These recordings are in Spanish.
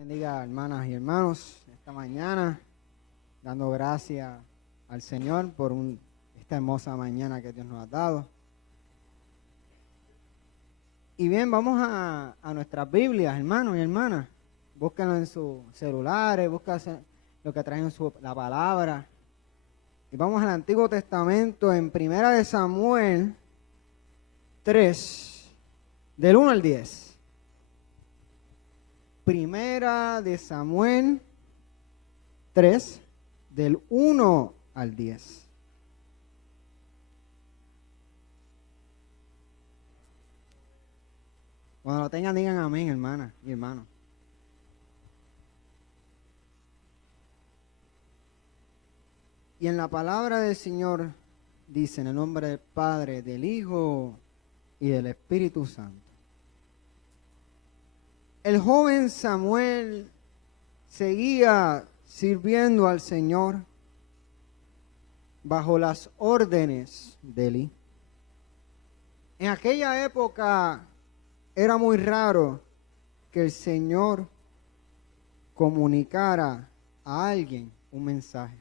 Bendiga, hermanas y hermanos, esta mañana dando gracias al Señor por esta hermosa mañana que Dios nos ha dado. Y bien, vamos a nuestras Biblias, hermanos y hermanas. Búsquenlo en sus celulares, búsquenlo lo que traen la palabra. Y vamos al Antiguo Testamento en 1 Samuel 3, del 1 al 10. 1 Samuel 3, del 1 al 10. Cuando lo tengan, digan amén, hermana y hermano. Y en la palabra del Señor dice, en el nombre del Padre, del Hijo y del Espíritu Santo. El joven Samuel seguía sirviendo al Señor bajo las órdenes de Elí. En aquella época era muy raro que el Señor comunicara a alguien un mensaje.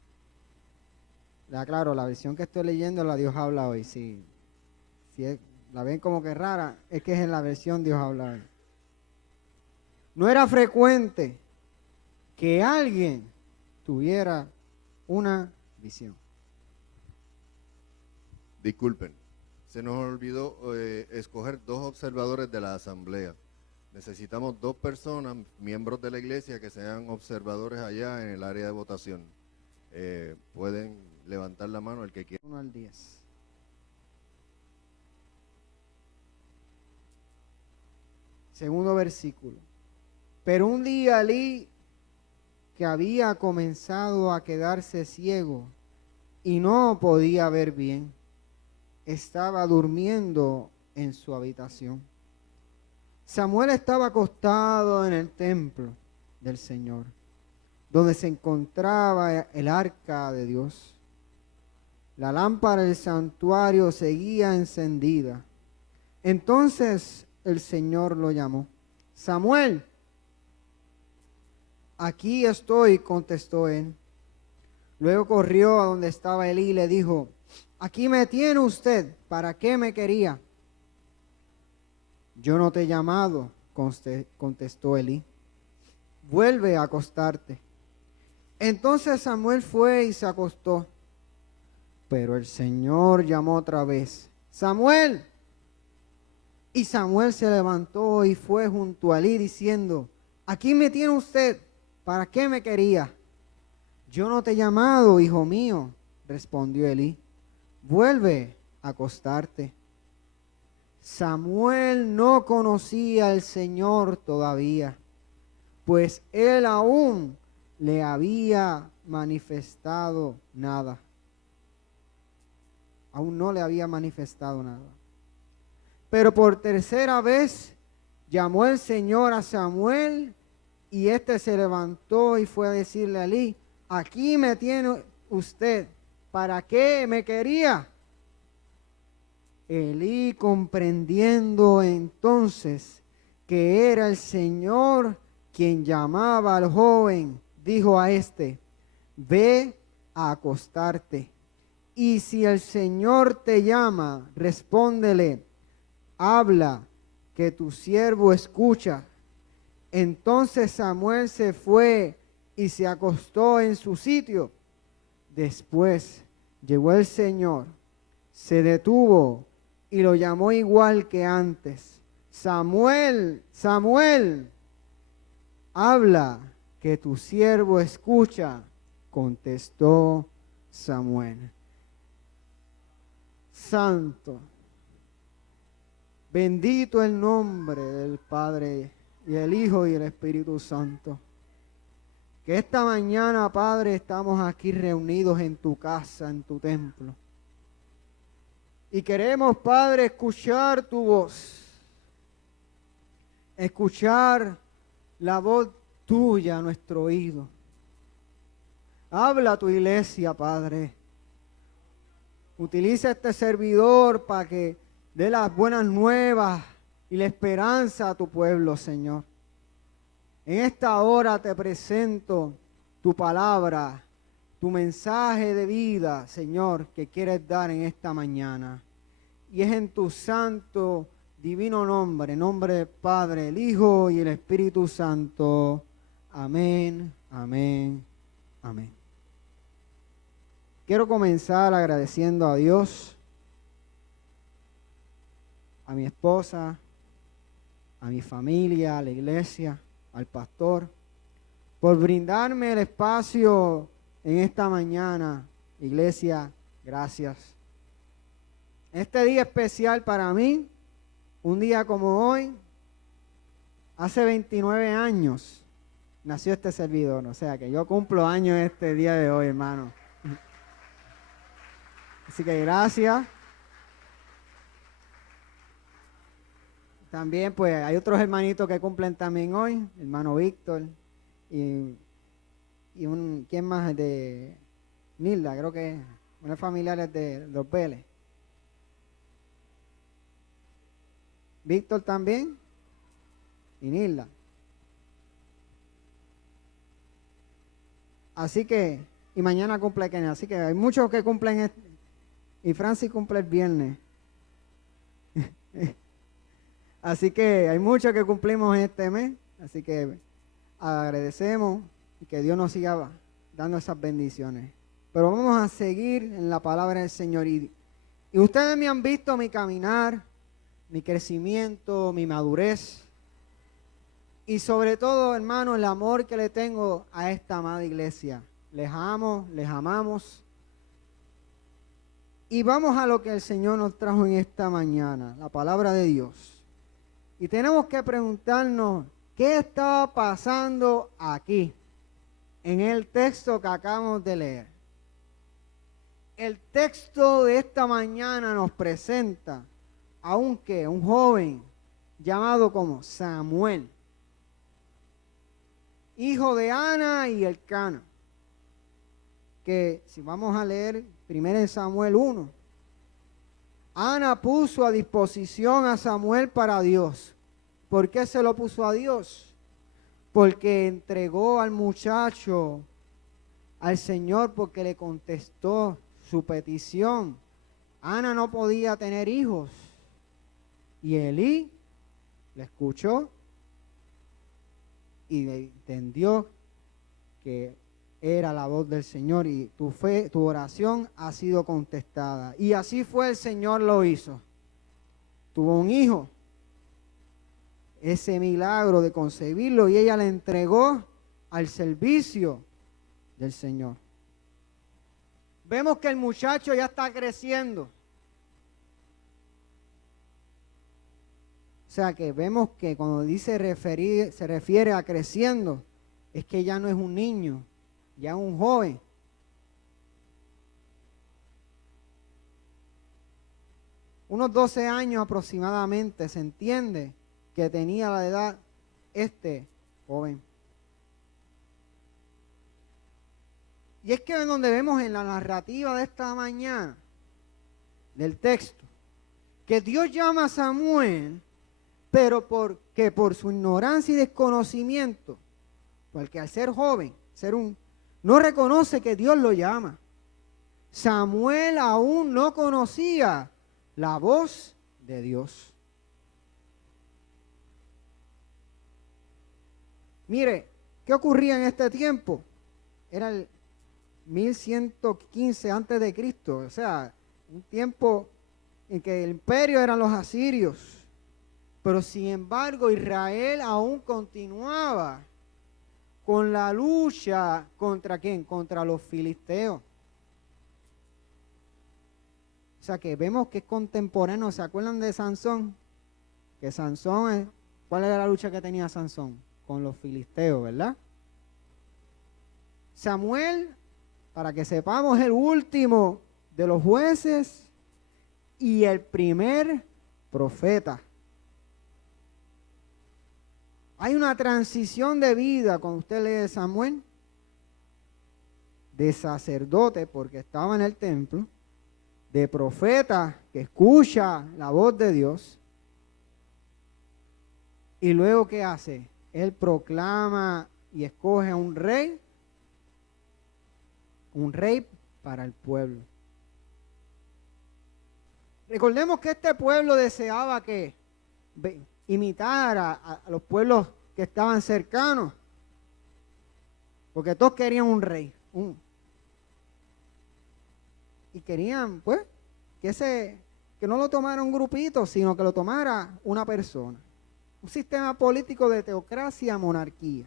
Claro, la versión que estoy leyendo la Dios habla hoy. Si la ven como que rara, es que es en la versión Dios habla hoy. No era frecuente que alguien tuviera una visión. Disculpen, se nos olvidó escoger 2 observadores de la asamblea. Necesitamos 2 personas, miembros de la iglesia, que sean observadores allá en el área de votación. Pueden levantar la mano el que quiera. 1 al 10. Segundo versículo. Pero un día Elí, que había comenzado a quedarse ciego y no podía ver bien, estaba durmiendo en su habitación. Samuel estaba acostado en el templo del Señor, donde se encontraba el arca de Dios. La lámpara del santuario seguía encendida. Entonces el Señor lo llamó. Samuel. Aquí estoy, contestó él. Luego corrió a donde estaba Elí y le dijo, aquí me tiene usted, ¿para qué me quería? Yo no te he llamado, contestó Elí. Vuelve a acostarte. Entonces Samuel fue y se acostó. Pero el Señor llamó otra vez, Samuel. Y Samuel se levantó y fue junto a Elí diciendo, aquí me tiene usted, ¿para qué me quería? Yo no te he llamado, hijo mío, respondió Elí. Vuelve a acostarte. Samuel no conocía al Señor todavía, pues él aún le había manifestado nada. Aún no le había manifestado nada. Pero por tercera vez llamó el Señor a Samuel y éste se levantó y fue a decirle a Elí, aquí me tiene usted, ¿para qué me quería? Elí, comprendiendo entonces que era el Señor quien llamaba al joven, dijo a éste, ve a acostarte. Y si el Señor te llama, respóndele, habla, que tu siervo escucha. Entonces Samuel se fue y se acostó en su sitio. Después llegó el Señor, se detuvo y lo llamó igual que antes. Samuel, Samuel, habla, que tu siervo escucha, contestó Samuel. Santo, bendito el nombre del Padre y el Hijo y el Espíritu Santo. Que esta mañana, Padre, estamos aquí reunidos en tu casa, en tu templo. Y queremos, Padre, escuchar tu voz. Escuchar la voz tuya a nuestro oído. Habla a tu iglesia, Padre. Utiliza este servidor para que dé las buenas nuevas y la esperanza a tu pueblo, Señor. En esta hora te presento tu palabra, tu mensaje de vida, Señor, que quieres dar en esta mañana. Y es en tu santo, divino nombre, en nombre del Padre, el Hijo y el Espíritu Santo. Amén, amén, amén. Quiero comenzar agradeciendo a Dios, a mi esposa, a mi familia, a la iglesia, al pastor, por brindarme el espacio en esta mañana. Iglesia, gracias. Este día especial para mí, un día como hoy, hace 29 años nació este servidor, o sea que yo cumplo años este día de hoy, hermano. Así que gracias. También pues hay otros hermanitos que cumplen también hoy, hermano Víctor y ¿quién más? De Nilda, creo que unos familiares de los Vélez. Víctor también y Nilda. Así que, y mañana cumple Kenia, así que hay muchos que cumplen y Francis cumple el viernes. Así que hay muchos que cumplimos este mes, así que agradecemos y que Dios nos siga dando esas bendiciones. Pero vamos a seguir en la palabra del Señor. Y ustedes me han visto mi caminar, mi crecimiento, mi madurez. Y sobre todo, hermano, el amor que le tengo a esta amada iglesia. Les amo, les amamos. Y vamos a lo que el Señor nos trajo en esta mañana, la palabra de Dios. Y tenemos que preguntarnos, ¿qué estaba pasando aquí? En el texto que acabamos de leer. El texto de esta mañana nos presenta a un joven llamado como Samuel, hijo de Ana y Elcana, que si vamos a leer primero en Samuel 1, Ana puso a disposición a Samuel para Dios. ¿Por qué se lo puso a Dios? Porque entregó al muchacho al Señor porque le contestó su petición. Ana no podía tener hijos y Elí le escuchó y le entendió que era la voz del Señor y tu oración ha sido contestada. Y así fue, el Señor lo hizo. Tuvo un hijo, ese milagro de concebirlo, y ella le entregó al servicio del Señor. Vemos que el muchacho ya está creciendo. O sea que vemos que cuando se refiere a creciendo, es que ya no es un niño, ya es un joven. Unos 12 años aproximadamente, se entiende que tenía la edad este joven. Y es que es donde vemos en la narrativa de esta mañana, del texto, que Dios llama a Samuel, pero porque por su ignorancia y desconocimiento, porque al ser joven, no reconoce que Dios lo llama. Samuel aún no conocía la voz de Dios. Mire, ¿qué ocurría en este tiempo? Era el 1115 antes de Cristo, o sea, un tiempo en que el imperio eran los asirios. Pero sin embargo, Israel aún continuaba con la lucha ¿contra quién? Contra los filisteos. O sea que vemos que es contemporáneo. ¿Se acuerdan de Sansón? Que Sansón, ¿cuál era la lucha que tenía Sansón? Con los filisteos, ¿verdad? Samuel, para que sepamos, es el último de los jueces y el primer profeta. Hay una transición de vida cuando usted lee Samuel, de sacerdote porque estaba en el templo, de profeta que escucha la voz de Dios, y luego ¿qué hace? Él proclama y escoge a un rey para el pueblo. Recordemos que este pueblo deseaba que imitar a los pueblos que estaban cercanos, porque todos querían un rey, y querían, pues, que no lo tomara un grupito, sino que lo tomara una persona. Un sistema político de teocracia, monarquía.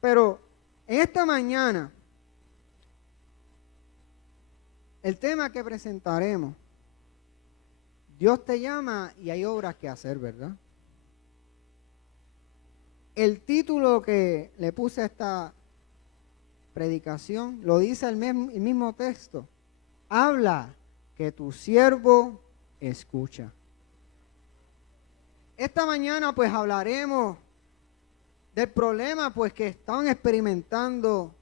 Pero en esta mañana, el tema que presentaremos, Dios te llama y hay obras que hacer, ¿verdad? El título que le puse a esta predicación lo dice el mismo texto. Habla, que tu siervo escucha. Esta mañana pues hablaremos del problema pues que estaban experimentando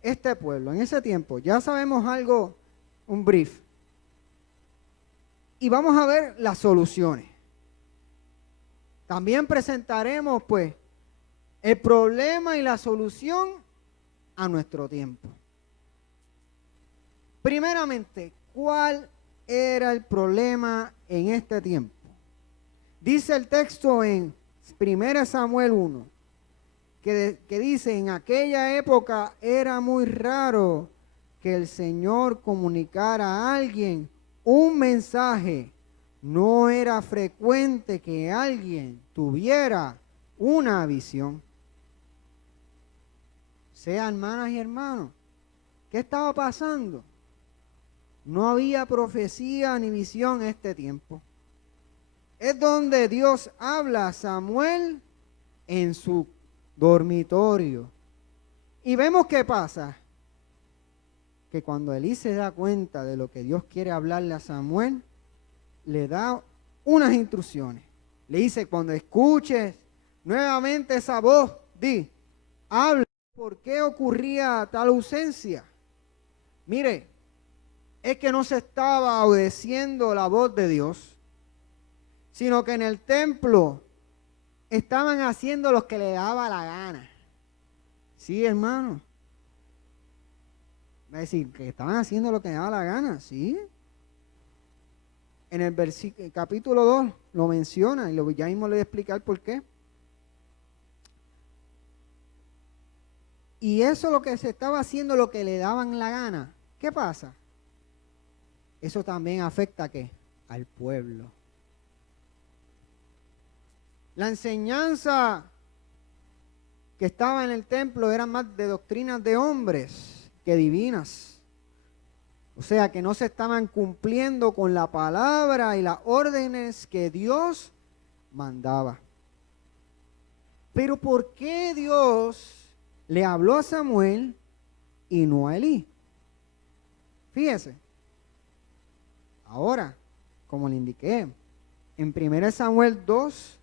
este pueblo en ese tiempo. Ya sabemos algo, un brief. Y vamos a ver las soluciones. También presentaremos pues el problema y la solución a nuestro tiempo. Primeramente, ¿cuál era el problema en este tiempo? Dice el texto en 1 Samuel 1, que dice, en aquella época era muy raro que el Señor comunicara a alguien un mensaje. No era frecuente que alguien tuviera una visión. Sea hermanas y hermanos, ¿qué estaba pasando? No había profecía ni visión en este tiempo. Es donde Dios habla a Samuel en su dormitorio. Y vemos qué pasa. Que cuando Elí se da cuenta de lo que Dios quiere hablarle a Samuel, le da unas instrucciones. Le dice, cuando escuches nuevamente esa voz, habla. ¿Por qué ocurría tal ausencia? Mire, es que no se estaba obedeciendo la voz de Dios, sino que en el templo estaban haciendo lo que le daba la gana. Sí, hermano. Va a decir que estaban haciendo lo que le daba la gana, ¿sí? En el capítulo 2 lo menciona y ya mismo le voy a explicar por qué. Y eso es lo que se estaba haciendo, lo que le daban la gana. ¿Qué pasa? Eso también afecta ¿a qué? Al pueblo. La enseñanza que estaba en el templo era más de doctrinas de hombres que divinas. O sea que no se estaban cumpliendo con la palabra y las órdenes que Dios mandaba. Pero ¿por qué Dios le habló a Samuel y no a Elí? Fíjese. Ahora, como le indiqué, en 1 Samuel 2,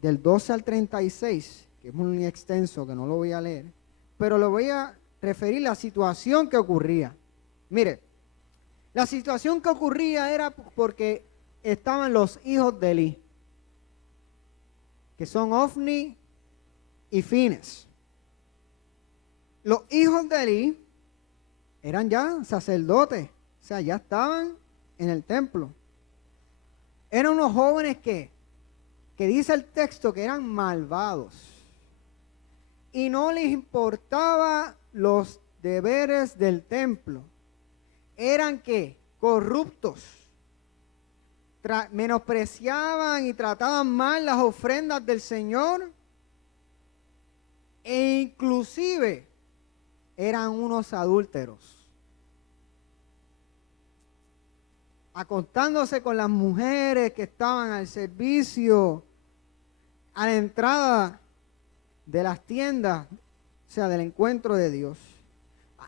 del 12 al 36, que es muy extenso, que no lo voy a leer, pero le voy a referir la situación que ocurría. Mire, la situación que ocurría era porque estaban los hijos de Elí, que son Ofni y Fines. Los hijos de Elí eran ya sacerdotes, o sea, ya estaban en el templo. Eran unos jóvenes que dice el texto que eran malvados y no les importaba los deberes del templo. Eran ¿qué? Corruptos. Menospreciaban y trataban mal las ofrendas del Señor e inclusive eran unos adúlteros, acostándose con las mujeres que estaban al servicio, a la entrada de las tiendas, o sea, del encuentro de Dios.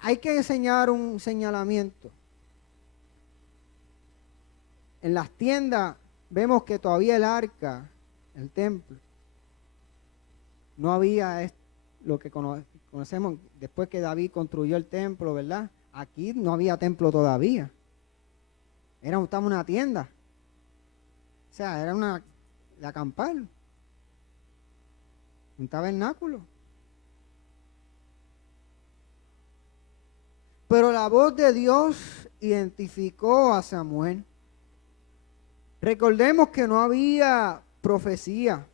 Hay que enseñar un señalamiento. En las tiendas vemos que todavía el arca, el templo, no había lo que conocemos después que David construyó el templo, ¿verdad? Aquí no había templo todavía. Estaba una tienda. O sea, era de acampar. Un tabernáculo. Pero la voz de Dios identificó a Samuel. Recordemos que no había profecía.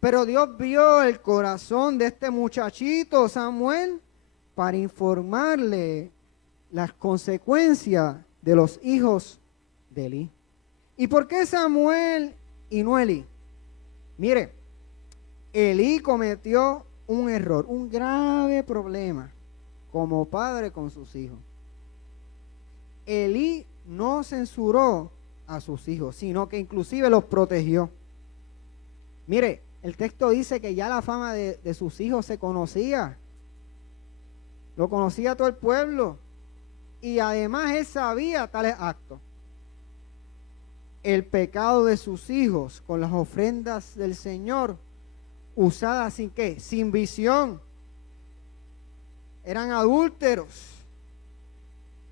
Pero Dios vio el corazón de este muchachito Samuel para informarle las consecuencias de los hijos de Elí. ¿Y por qué Samuel y no Elí? Mire, Elí cometió un error, un grave problema como padre con sus hijos. Elí no censuró a sus hijos, sino que inclusive los protegió. Mire, el texto dice que ya la fama de sus hijos se conocía. Lo conocía todo el pueblo. Y además él sabía tales actos. El pecado de sus hijos con las ofrendas del Señor, usadas sin qué, sin visión. Eran adúlteros,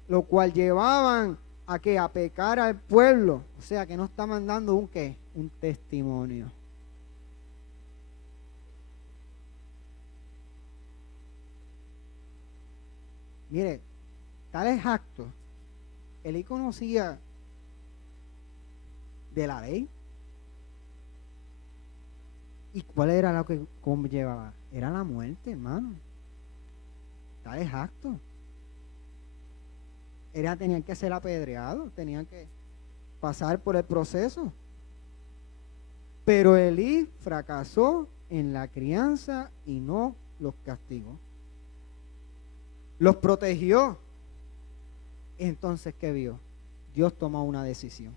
lo cual llevaban a que a pecar al pueblo. O sea que no estaban dando un qué, un testimonio. Mire, tales actos, Elí conocía de la ley. ¿Y cuál era lo que conllevaba? Era la muerte, hermano. Tales actos. Tenían que ser apedreados, tenían que pasar por el proceso. Pero Elí fracasó en la crianza y no los castigó. Los protegió. Entonces, ¿qué vio? Dios tomó una decisión.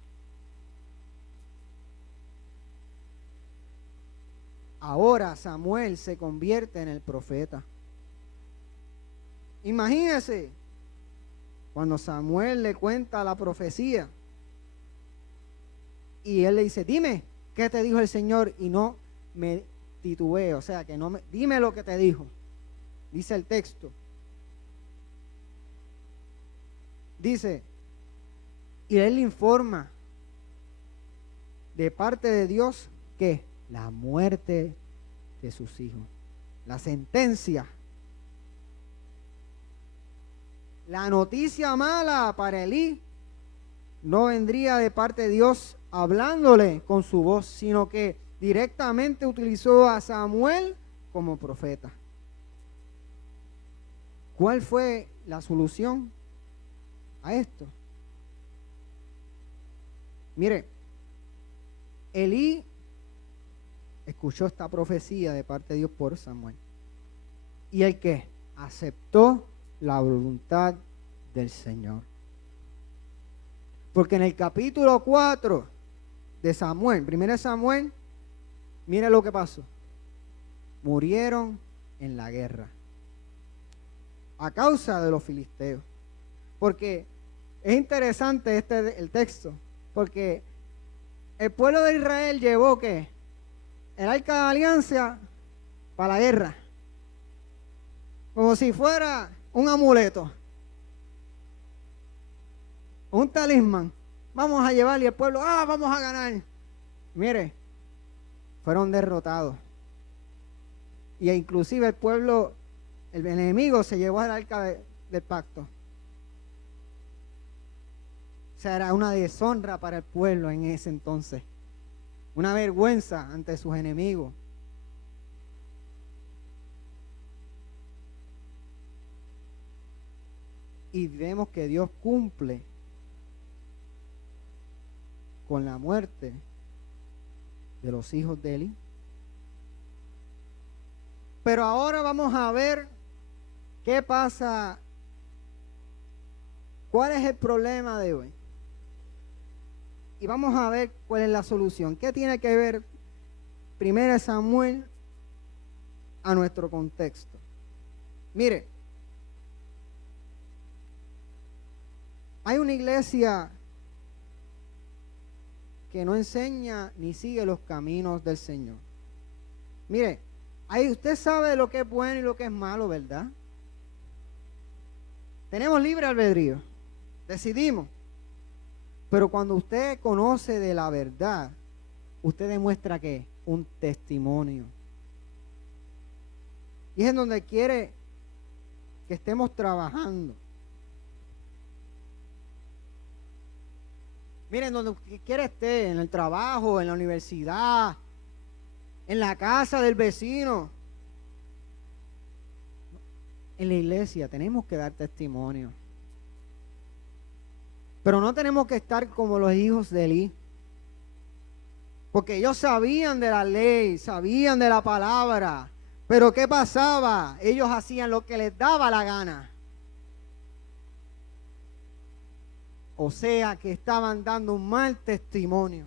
Ahora Samuel se convierte en el profeta. Imagínese, cuando Samuel le cuenta la profecía y él le dice, dime, ¿qué te dijo el Señor? Y no me titubee, o sea, que no me, dime lo que te dijo. Dice el texto. Dice, y él le informa de parte de Dios que la muerte de sus hijos, la sentencia, la noticia mala para Elí no vendría de parte de Dios hablándole con su voz, sino que directamente utilizó a Samuel como profeta. ¿Cuál fue la solución a esto? Mire, Elí escuchó esta profecía de parte de Dios por Samuel. ¿Y el qué? Aceptó la voluntad del Señor. Porque en el capítulo 4 de Samuel, 1 Samuel, mire lo que pasó. Murieron en la guerra a causa de los filisteos. Porque es interesante el texto, porque el pueblo de Israel llevó ¿qué? El arca de alianza para la guerra, como si fuera un amuleto, un talismán. Vamos a llevar y el pueblo, vamos a ganar. Mire, fueron derrotados. Y inclusive el pueblo, el enemigo se llevó el arca del pacto. O sea, era una deshonra para el pueblo en ese entonces. Una vergüenza ante sus enemigos. Y vemos que Dios cumple con la muerte de los hijos de Elí. Pero ahora vamos a ver qué pasa. ¿Cuál es el problema de hoy? Y vamos a ver cuál es la solución. ¿Qué tiene que ver 1 Samuel a nuestro contexto? Mire, hay una iglesia que no enseña ni sigue los caminos del Señor. Mire, ahí usted sabe lo que es bueno y lo que es malo, ¿verdad? Tenemos libre albedrío, decidimos. Pero cuando usted conoce de la verdad, usted demuestra que un testimonio. Y es en donde quiere que estemos trabajando. Miren, donde quiera esté, en el trabajo, en la universidad, en la casa del vecino, en la iglesia, tenemos que dar testimonio. Pero no tenemos que estar como los hijos de Elí, porque ellos sabían de la ley, sabían de la palabra, pero ¿qué pasaba? Ellos hacían lo que les daba la gana. O sea que estaban dando un mal testimonio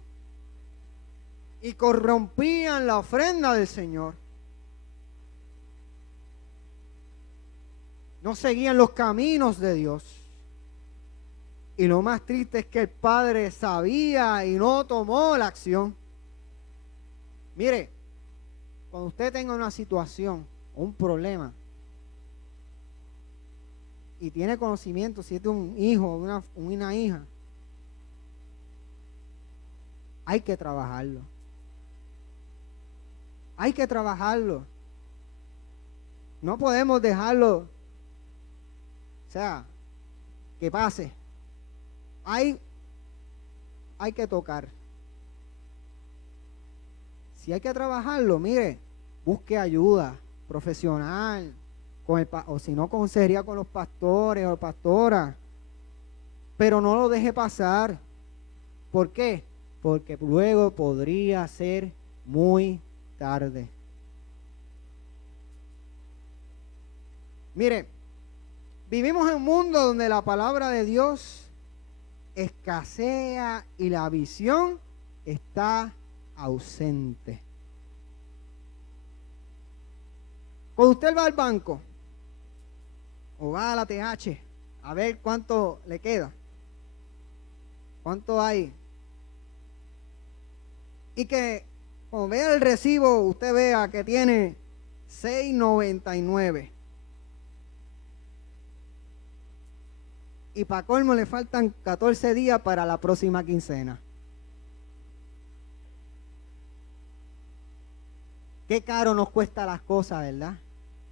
y corrompían la ofrenda del Señor. No seguían los caminos de Dios. Y lo más triste es que el padre sabía y no tomó la acción. Mire, cuando usted tenga una situación o un problema y tiene conocimiento, si es de un hijo o una hija, hay que trabajarlo. Hay que trabajarlo. No podemos dejarlo, o sea, que pase. Hay que tocar. Si hay que trabajarlo, mire, busque ayuda profesional, o si no, consejería con los pastores o pastoras. Pero no lo deje pasar. ¿Por qué? Porque luego podría ser muy tarde. Mire, vivimos en un mundo donde la palabra de Dios escasea y la visión está ausente. Cuando usted va al banco o va a la TH a ver cuánto le queda, cuánto hay, y que cuando vea el recibo usted vea que tiene $6.99 y para colmo le faltan 14 días para la próxima quincena. Qué caro nos cuesta las cosas, ¿verdad?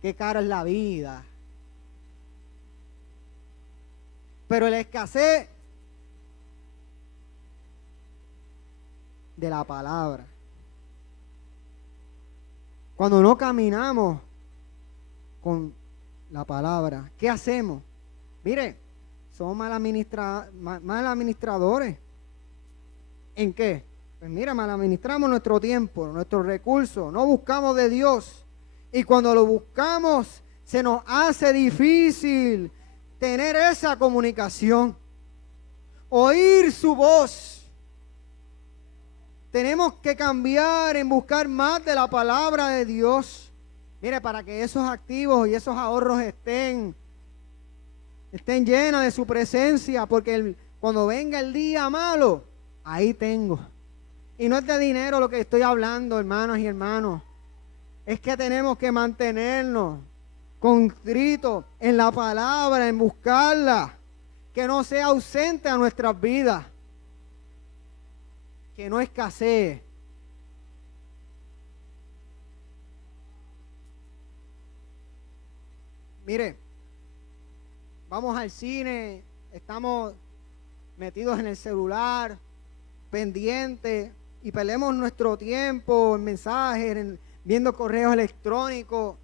Qué caro es la vida. Pero la escasez de la palabra. Cuando no caminamos con la palabra, ¿qué hacemos? Mire, somos mal administradores. ¿En qué? Pues mira, mal administramos nuestro tiempo, nuestros recursos, no buscamos de Dios. Y cuando lo buscamos, se nos hace difícil tener esa comunicación, oír su voz. Tenemos que cambiar en buscar más de la palabra de Dios. Mire, para que esos activos y esos ahorros estén llenos de su presencia, porque cuando venga el día malo, ahí tengo. Y no es de dinero lo que estoy hablando, hermanos y hermanos. Es que tenemos que mantenernos contritos en la palabra, en buscarla, que no sea ausente a nuestras vidas, que no escasee. Mire, vamos al cine, estamos metidos en el celular, pendientes, y perdemos nuestro tiempo en mensajes, viendo correos electrónicos.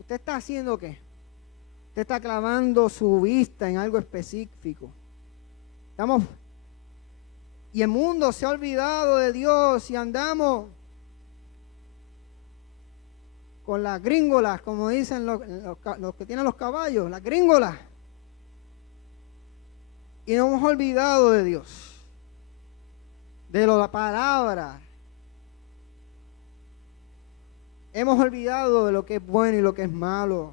¿Usted está haciendo qué? Usted está clavando su vista en algo específico. Y el mundo se ha olvidado de Dios y andamos con las gringolas, como dicen los que tienen los caballos, las gringolas. Y nos hemos olvidado de Dios, de la palabra. Hemos olvidado de lo que es bueno y lo que es malo.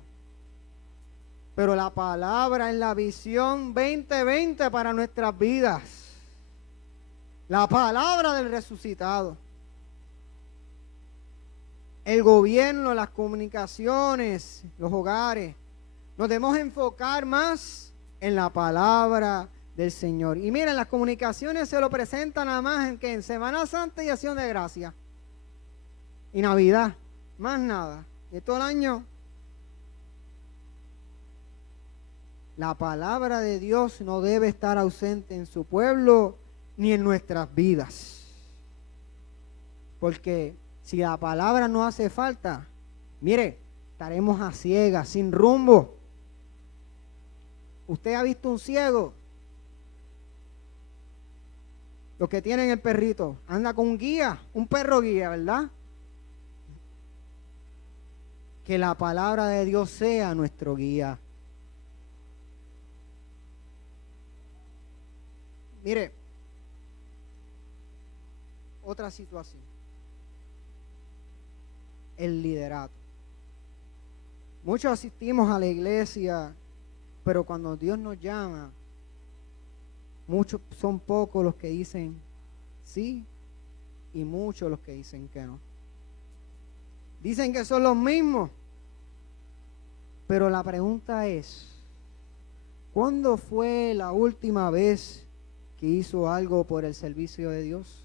Pero la palabra es la visión 2020 para nuestras vidas. La palabra del resucitado. El gobierno, las comunicaciones, los hogares. Nos debemos enfocar más en la palabra del Señor. Y miren, las comunicaciones se lo presentan nada más en Semana Santa y Acción de Gracia. y Navidad. Más nada. Y todo el año. La palabra de Dios no debe estar ausente en su pueblo ni en nuestras vidas. Porque si la palabra no hace falta, mire, estaremos a ciegas, sin rumbo. ¿Usted ha visto un ciego? Los que tienen el perrito, anda con un guía, un perro guía, ¿verdad? Que la palabra de Dios sea nuestro guía. Mire, otra situación. El liderato. Muchos asistimos a la iglesia, pero cuando Dios nos llama, son pocos los que dicen sí y muchos los que dicen que no. Dicen que son los mismos, pero la pregunta es, ¿cuándo fue la última vez que hizo algo por el servicio de Dios?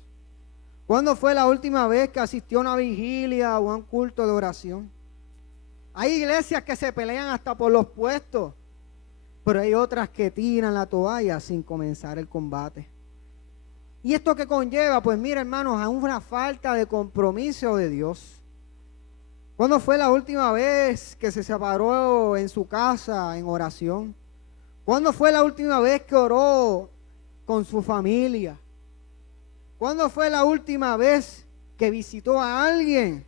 ¿Cuándo fue la última vez que asistió a una vigilia o a un culto de oración? Hay iglesias que se pelean hasta por los puestos, pero hay otras que tiran la toalla sin comenzar el combate. ¿Y esto qué conlleva? Pues mira, hermanos, a una falta de compromiso de Dios. ¿Cuándo fue la última vez que se separó en su casa en oración? ¿Cuándo fue la última vez que oró con su familia? ¿Cuándo fue la última vez que visitó a alguien?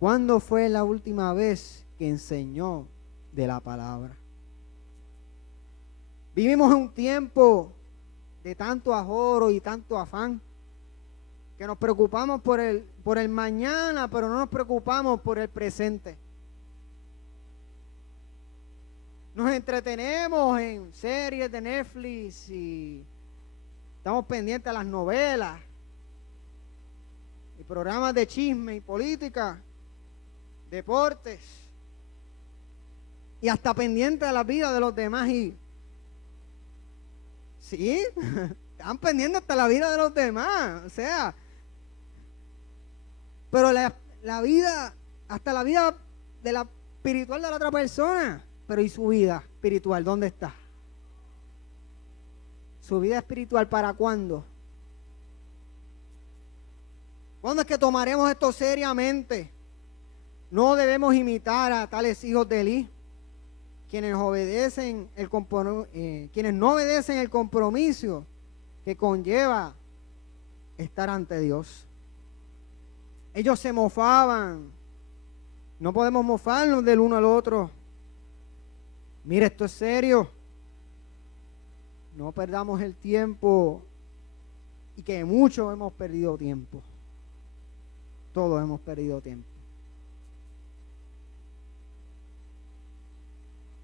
¿Cuándo fue la última vez que enseñó de la palabra? Vivimos en un tiempo de tanto ajoro y tanto afán que nos preocupamos por el mañana, pero no nos preocupamos por el presente. Nos entretenemos en series de Netflix y estamos pendientes a las novelas y programas de chisme y política, deportes y hasta pendientes de la vida de los demás. Y sí, están pendientes hasta la vida de los demás, o sea, pero la vida, hasta la vida de la espiritual de la otra persona, pero ¿y su vida espiritual? ¿Dónde está? ¿Su vida espiritual para cuándo? ¿Cuándo es que tomaremos esto seriamente? No debemos imitar a tales hijos de Elí, quienes no obedecen el compromiso que conlleva estar ante Dios. Ellos se mofaban. No podemos mofarnos del uno al otro. Mire, esto es serio. No perdamos el tiempo, y que muchos hemos perdido tiempo. Todos hemos perdido tiempo.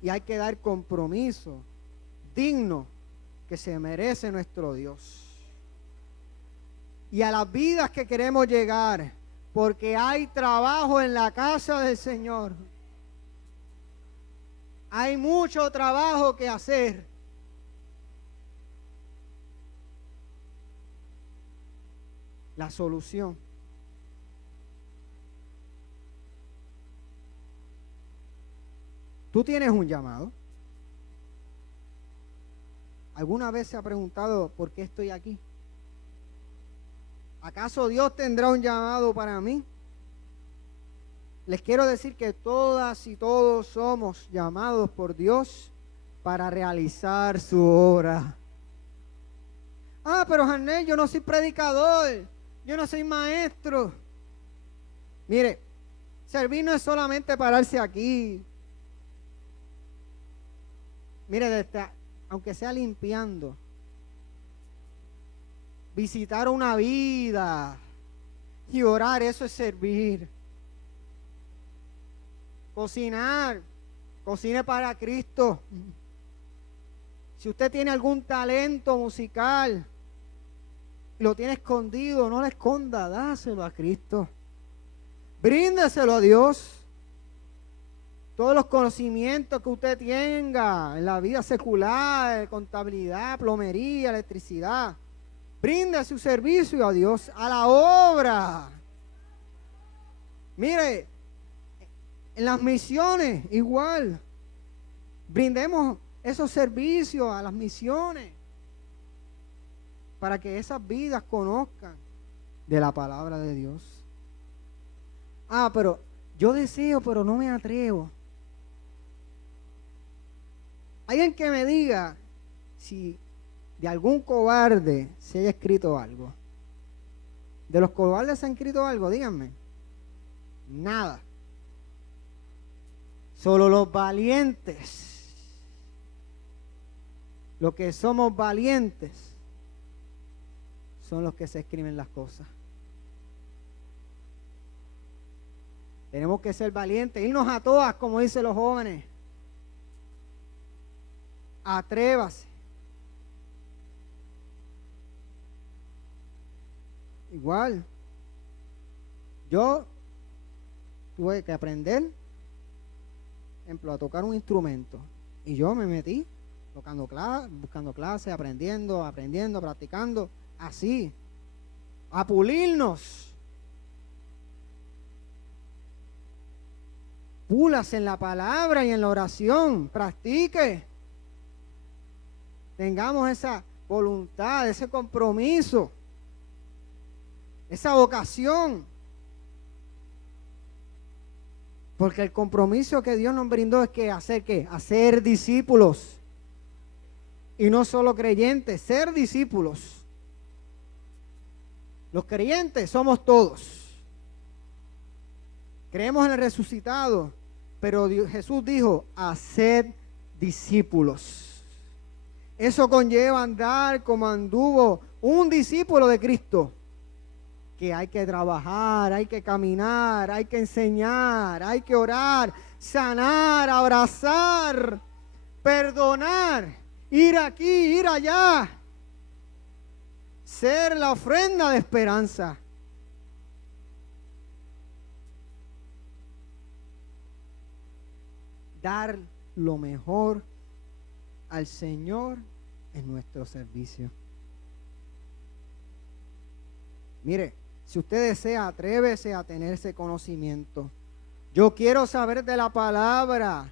Y hay que dar compromiso digno que se merece nuestro Dios. Y a las vidas que queremos llegar, porque hay trabajo en la casa del Señor. Hay mucho trabajo que hacer. La solución. ¿Tú tienes un llamado? ¿Alguna vez se ha preguntado por qué estoy aquí? ¿Acaso Dios tendrá un llamado para mí? Les quiero decir que todas y todos somos llamados por Dios para realizar su obra. Ah, pero Janel, yo no soy predicador, yo no soy maestro. Mire, servir no es solamente pararse aquí. Mire, aunque sea limpiando, visitar una vida y orar, eso es servir. Cocinar, cocine para Cristo. Si usted tiene algún talento musical y lo tiene escondido, no lo esconda, dáselo a Cristo. Bríndeselo a Dios. Todos los conocimientos que usted tenga en la vida secular, contabilidad, plomería, electricidad, brinde su servicio a Dios, a la obra. Mire, en las misiones igual. Brindemos esos servicios a las misiones para que esas vidas conozcan de la palabra de Dios. Pero yo deseo, pero no me atrevo. Alguien que me diga si de algún cobarde se haya escrito algo. ¿De los cobardes se ha escrito algo? Díganme. Nada. Solo los valientes. Los que somos valientes son los que se escriben las cosas. Tenemos que ser valientes, irnos a todas, como dicen los jóvenes. Atrévase. Igual, yo tuve que aprender, por ejemplo, a tocar un instrumento. Y yo me metí buscando clases, aprendiendo, practicando, así, a pulirnos. Púlase en la palabra y en la oración, practique. Tengamos esa voluntad, ese compromiso, esa vocación. Porque el compromiso que Dios nos brindó es que hacer ¿qué? Hacer discípulos. Y no solo creyentes, ser discípulos. Los creyentes somos todos. Creemos en el resucitado, pero Jesús dijo, haced discípulos. Eso conlleva andar como anduvo un discípulo de Cristo. Que hay que trabajar, hay que caminar, hay que enseñar, hay que orar, sanar, abrazar, perdonar, ir aquí, ir allá, ser la ofrenda de esperanza. Dar lo mejor al Señor en nuestro servicio. Mire, si usted desea, atrévese a tener ese conocimiento. Yo quiero saber de la palabra.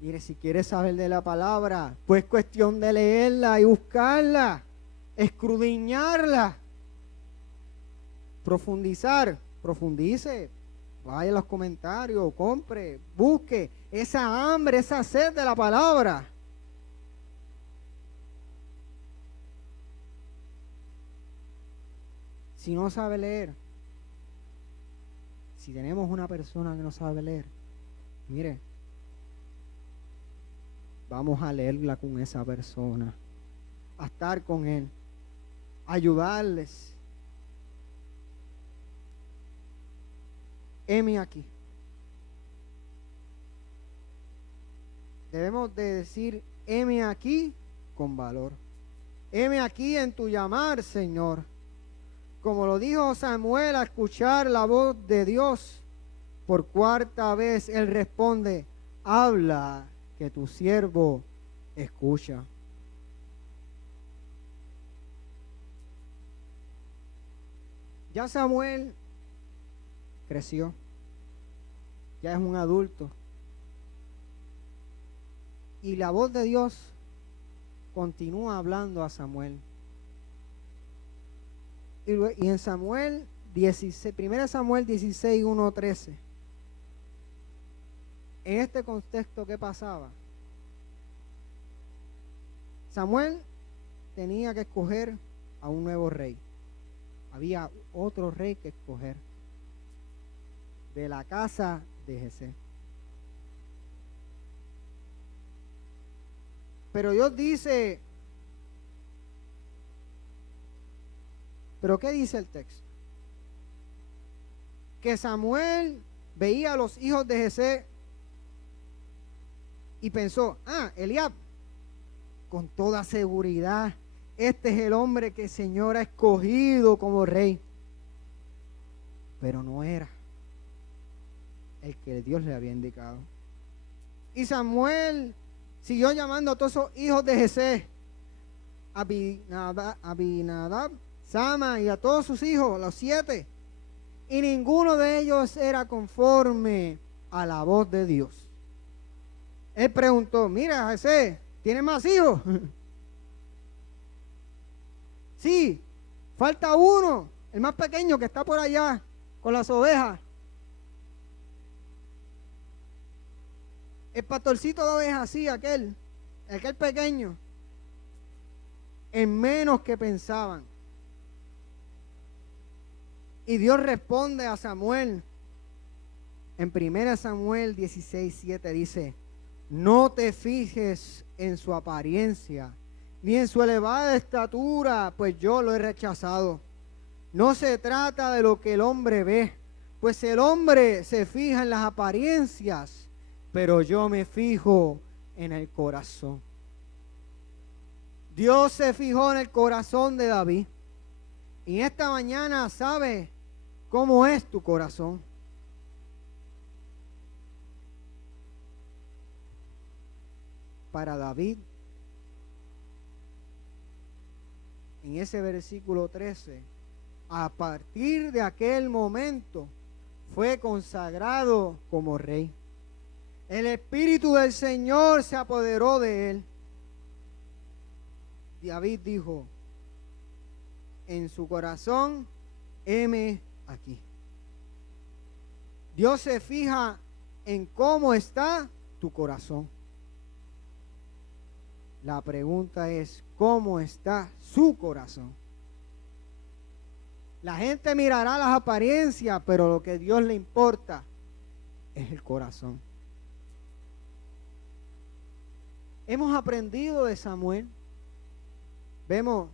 Mire, si quiere saber de la palabra, pues es cuestión de leerla y buscarla, escudriñarla, profundice, vaya a los comentarios, compre, busque esa hambre, esa sed de la palabra. Si no sabe leer, si tenemos una persona que no sabe leer, mire, vamos a leerla con esa persona, a estar con él, ayudarles. Heme aquí. Debemos de decir, heme aquí con valor. Heme aquí en tu llamar, Señor. Como lo dijo Samuel al escuchar la voz de Dios, por cuarta vez él responde, habla, que tu siervo escucha. Ya Samuel creció, ya es un adulto, y la voz de Dios continúa hablando a Samuel. Y en Samuel 16, 1 Samuel 16, 1, 13. En este contexto, ¿qué pasaba? Samuel tenía que escoger a un nuevo rey. Había otro rey que escoger de la casa de Jesé. Pero Dios dice, ¿pero qué dice el texto? Que Samuel veía a los hijos de Jesé y pensó, Eliab, con toda seguridad, este es el hombre que el Señor ha escogido como rey. Pero no era el que Dios le había indicado. Y Samuel siguió llamando a todos esos hijos de Jesé, Abinadab, Sama y a todos sus hijos, los 7. y ninguno de ellos era conforme a la voz de Dios. Él preguntó, mira, José, ¿tienes más hijos? Sí, falta uno, el más pequeño que está por allá con las ovejas. El pastorcito de ovejas, sí, aquel pequeño, en menos que pensaban. Y Dios responde a Samuel. En 1 Samuel 16:7 dice, no te fijes en su apariencia, ni en su elevada estatura, pues yo lo he rechazado. No se trata de lo que el hombre ve, pues el hombre se fija en las apariencias, pero yo me fijo en el corazón. Dios se fijó en el corazón de David. Y esta mañana sabe cómo es tu corazón. Para David, en ese versículo 13, a partir de aquel momento fue consagrado como rey. El Espíritu del Señor se apoderó de él. David dijo, en su corazón, heme aquí. Dios se fija en cómo está tu corazón. La pregunta es, ¿cómo está su corazón? La gente mirará las apariencias, pero lo que a Dios le importa es el corazón. Hemos aprendido de Samuel. Vemos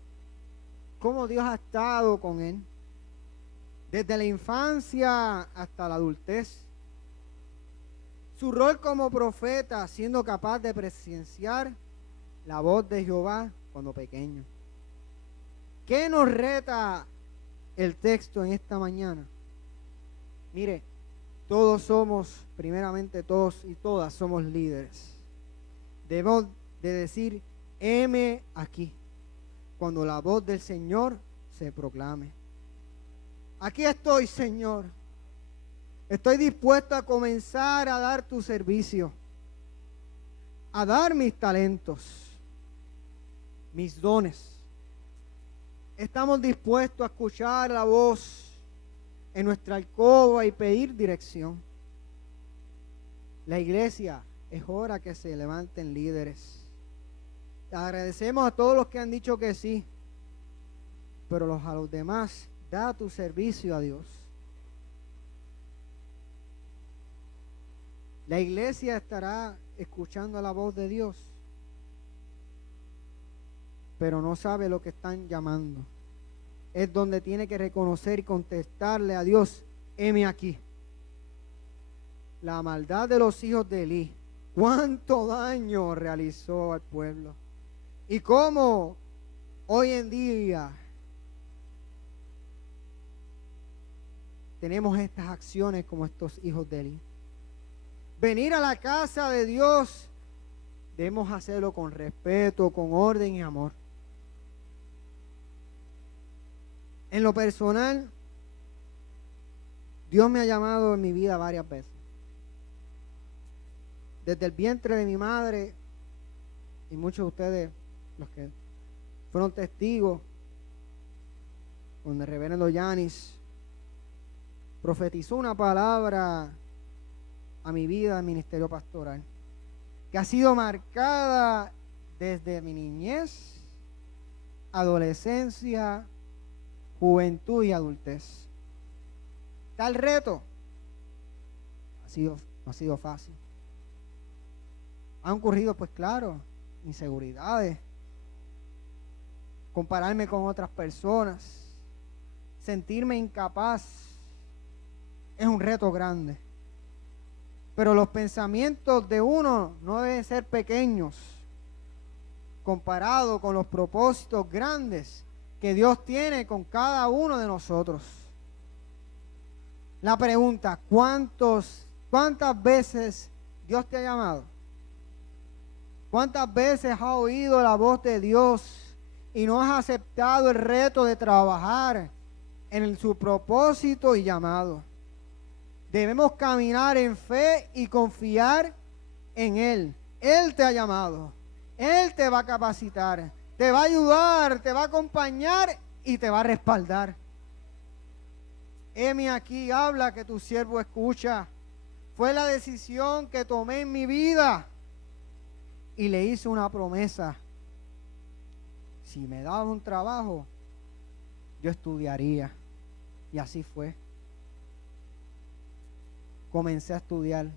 cómo Dios ha estado con él. Desde la infancia hasta la adultez. Su rol como profeta, siendo capaz de presenciar la voz de Jehová cuando pequeño. ¿Qué nos reta el texto en esta mañana? Mire, todos somos, primeramente todos y todas somos líderes. Debemos de decir, heme aquí, cuando la voz del Señor se proclame. Aquí estoy, Señor. Estoy dispuesto a comenzar a dar tu servicio, a dar mis talentos, mis dones. Estamos dispuestos a escuchar la voz en nuestra alcoba y pedir dirección. La iglesia, es hora que se levanten líderes. Agradecemos a todos los que han dicho que sí, pero a los demás, da tu servicio a Dios. La iglesia estará escuchando la voz de Dios, pero no sabe lo que están llamando. Es donde tiene que reconocer y contestarle a Dios, heme aquí. La maldad de los hijos de Elí, cuánto daño realizó al pueblo. Y cómo hoy en día tenemos estas acciones como estos hijos de Elí. Venir a la casa de Dios, debemos hacerlo con respeto, con orden y amor. En lo personal, Dios me ha llamado en mi vida varias veces. Desde el vientre de mi madre, y muchos de ustedes, los que fueron testigos, cuando el reverendo Yanis profetizó una palabra a mi vida en ministerio pastoral, que ha sido marcada desde mi niñez, adolescencia, juventud y adultez. Tal reto no ha sido fácil. Han ocurrido, pues claro, inseguridades, compararme con otras personas, sentirme incapaz, es un reto grande. Pero los pensamientos de uno no deben ser pequeños comparado con los propósitos grandes que Dios tiene con cada uno de nosotros. La pregunta, ¿cuántas veces Dios te ha llamado? ¿Cuántas veces has oído la voz de Dios y no has aceptado el reto de trabajar en su propósito y llamado. Debemos caminar en fe y confiar en Él. Él te ha llamado. Él te va a capacitar, te va a ayudar, te va a acompañar y te va a respaldar. Heme aquí, habla que tu siervo escucha. Fue la decisión que tomé en mi vida y le hice una promesa. Si me daba un trabajo, yo estudiaría. Y así fue. Comencé a estudiar.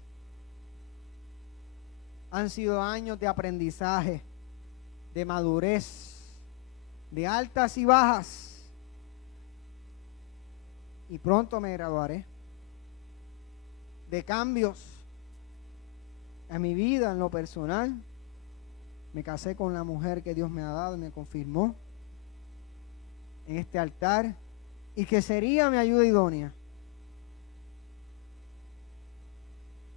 Han sido años de aprendizaje, de madurez, de altas y bajas. Y pronto me graduaré. De cambios en mi vida, en lo personal. Me casé con la mujer que Dios me ha dado y me confirmó en este altar, y que sería mi ayuda idónea.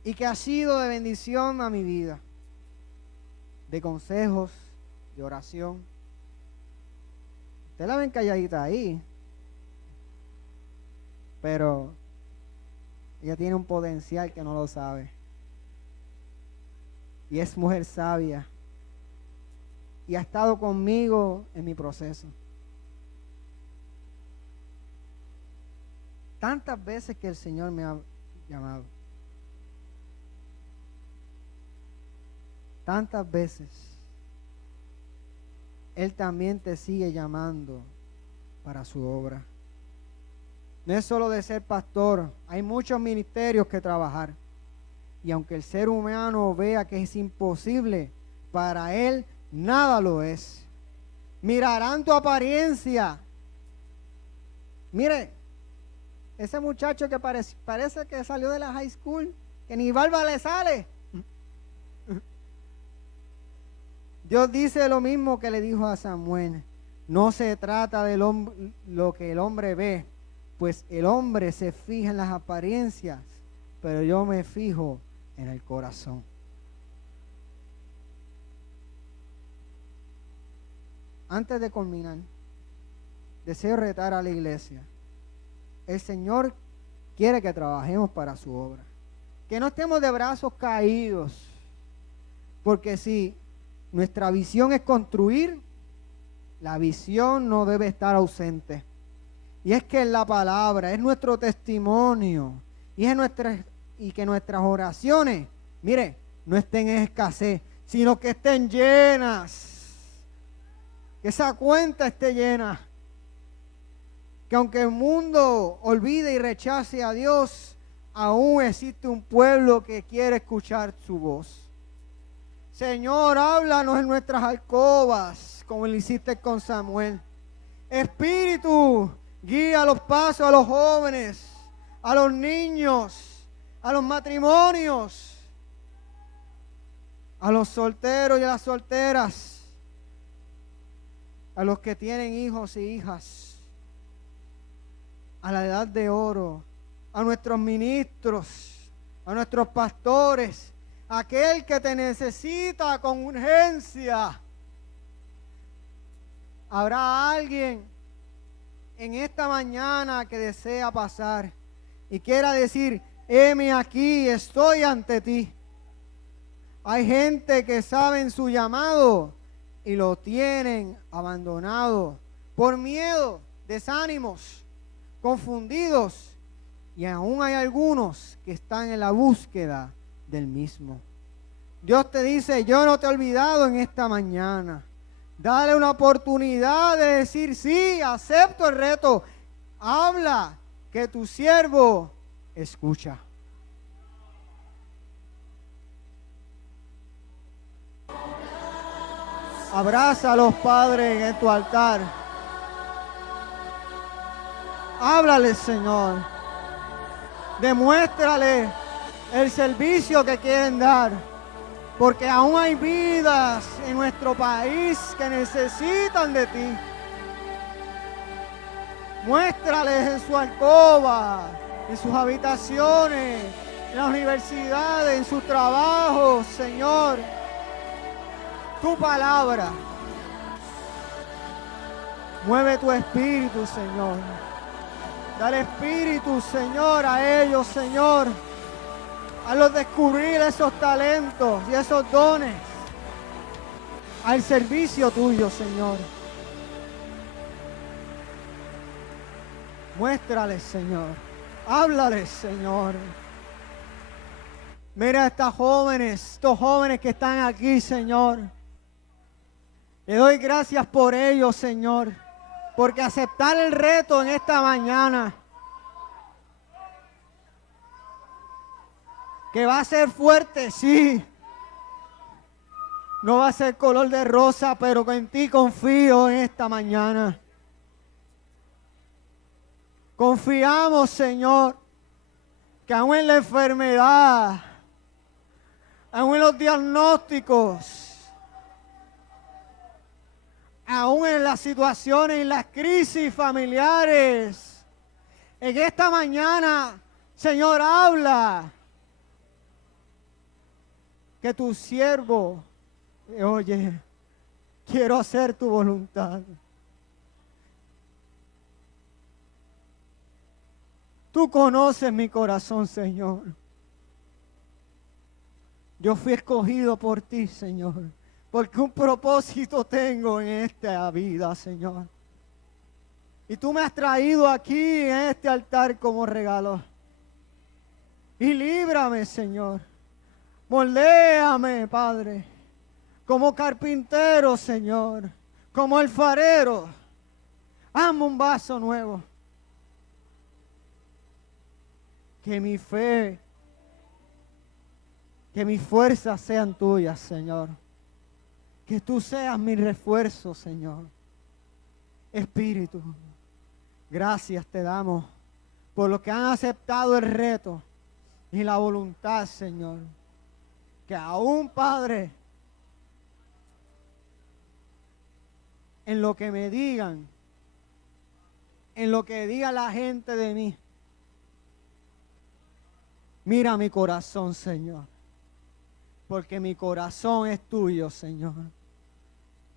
Y que ha sido de bendición a mi vida, de consejos, de oración. Ustedes la ven calladita ahí, pero ella tiene un potencial que no lo sabe. Y es mujer sabia. Y ha estado conmigo en mi proceso. Tantas veces que el Señor me ha llamado. Tantas veces. Él también te sigue llamando para su obra. No es solo de ser pastor, hay muchos ministerios que trabajar. Y aunque el ser humano vea que es imposible, para él nada lo es. Mirarán tu apariencia. Mire, ese muchacho que parece que salió de la high school, que ni barba le sale. Dios dice lo mismo que le dijo a Samuel. No se trata de lo que el hombre ve, pues el hombre se fija en las apariencias, pero yo me fijo en el corazón. Antes de culminar, deseo retar a la iglesia. El Señor quiere que trabajemos para su obra. Que no estemos de brazos caídos, porque si nuestra visión es construir, la visión no debe estar ausente. Y es que la palabra es nuestro testimonio y que nuestras oraciones, mire, no estén en escasez, sino que estén llenas. Que esa cuenta esté llena. Que aunque el mundo olvide y rechace a Dios, aún existe un pueblo que quiere escuchar su voz. Señor, háblanos en nuestras alcobas, como lo hiciste con Samuel. Espíritu, guía los pasos a los jóvenes, a los niños, a los matrimonios, a los solteros y a las solteras, a los que tienen hijos y hijas, a la edad de oro, a nuestros ministros, a nuestros pastores, aquel que te necesita con urgencia. Habrá alguien en esta mañana que desea pasar y quiera decir: heme aquí, estoy ante ti. Hay gente que saben su llamado y lo tienen abandonado por miedo, desánimos, confundidos, y aún hay algunos que están en la búsqueda del mismo. Dios te dice: yo no te he olvidado en esta mañana. Dale una oportunidad de decir: sí, acepto el reto. Habla, que tu siervo escucha. Abraza a los padres en tu altar. Háblale, Señor. Demuéstrale el servicio que quieren dar, porque aún hay vidas en nuestro país que necesitan de ti. Muéstrales en su alcoba, en sus habitaciones, en las universidades, en sus trabajos, Señor, tu palabra. Mueve tu espíritu, Señor. Dale espíritu, Señor, a ellos, Señor. Hazlos descubrir esos talentos y esos dones al servicio tuyo, Señor. Muéstrales, Señor. Háblales, Señor. Mira a estos jóvenes que están aquí, Señor. Le doy gracias por ellos, Señor, porque aceptar el reto en esta mañana, que va a ser fuerte, sí. No va a ser color de rosa, pero en ti confío en esta mañana. Confiamos, Señor, que aún en la enfermedad, aún en los diagnósticos, aún en las situaciones, en las crisis familiares, en esta mañana, Señor, habla. Que tu siervo, oye, quiero hacer tu voluntad. Tú conoces mi corazón, Señor. Yo fui escogido por ti, Señor, porque un propósito tengo en esta vida, Señor. Y tú me has traído aquí en este altar como regalo. Y líbrame, Señor. Moldéame, Padre, como carpintero, Señor, como alfarero. Hazme un vaso nuevo. Que mi fe, que mis fuerzas sean tuyas, Señor. Que tú seas mi refuerzo, Señor. Espíritu, gracias te damos por lo que han aceptado el reto y la voluntad, Señor. Que aún, Padre, en lo que me digan, en lo que diga la gente de mí, mira mi corazón, Señor, porque mi corazón es tuyo, Señor,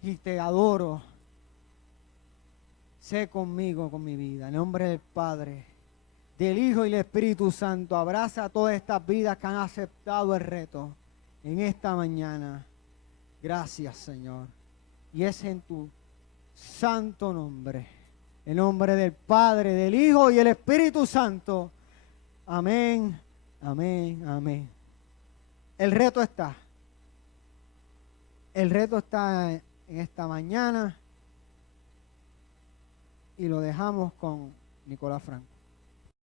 y te adoro. Sé conmigo, con mi vida, en nombre del Padre, del Hijo y del Espíritu Santo. Abraza a todas estas vidas que han aceptado el reto en esta mañana. Gracias, Señor, y es en tu santo nombre, en nombre del Padre, del Hijo y del Espíritu Santo. Amén. Amén, amén. El reto está en esta mañana y lo dejamos con Nicolás Franco.